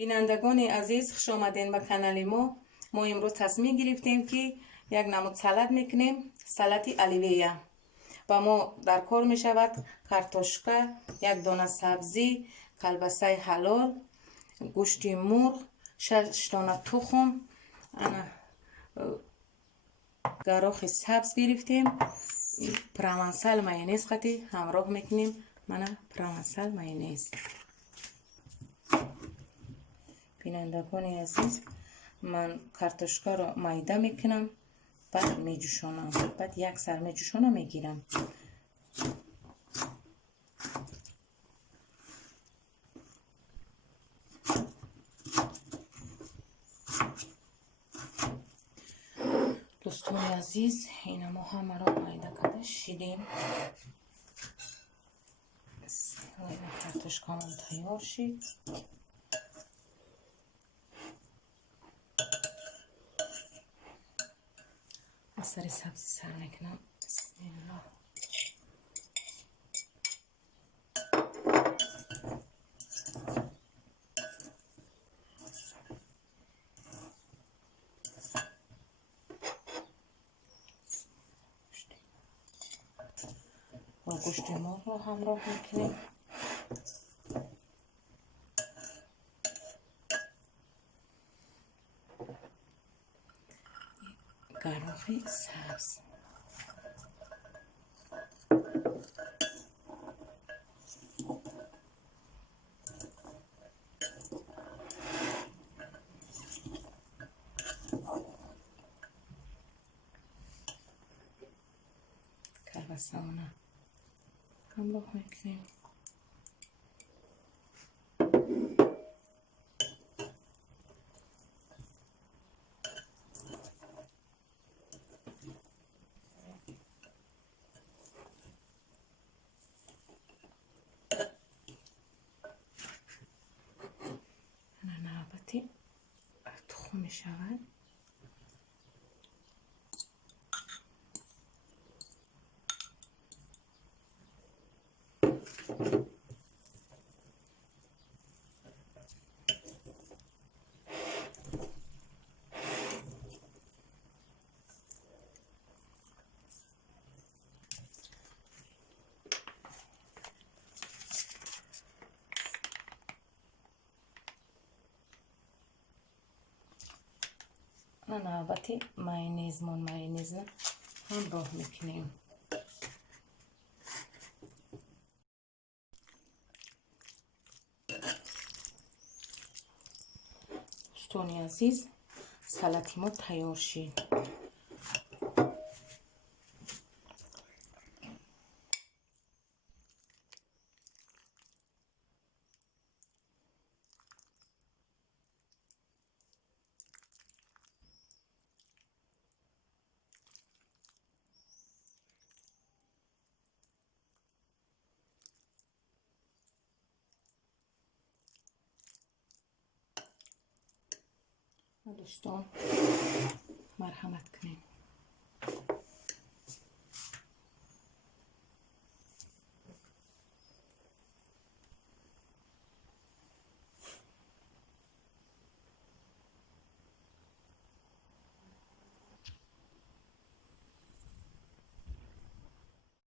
بینندگان عزیز خوش آمدین به کانال ما امروز تصمیم گرفتیم که یک نمود سالاد میکنیم. سالاد الیویه. با ما در کار می شود کارتوشکا، یک دانه سبزی، کلبسه حلال، گوشت مرغ، 6 دانه تخم، گراخ سبز گرفتیم. پروانسال مایونز خطی همراه میکنیم. من پروانسال مایونز. بینندگان عزیز، من کارتوشکا رو مایده میکنم، بعد میجوشانم، بعد یک سر میجوشانم میگیرم. دوستان عزیز، این ما همه را مایده کرده شیدیم. کارتوشکامون تیار شد. سر سبزی سر میکنم. بسم الله. و گوشت مرغ رو همراه میکنیم. گراخ سبز، کلبسه همراه میکنیم. نوبتی تخم میشود. نوبتی مایونز همراه میکنیم. دوستان عزیز، سالاد ما تیار شد. دوستان مرحمت کنیم.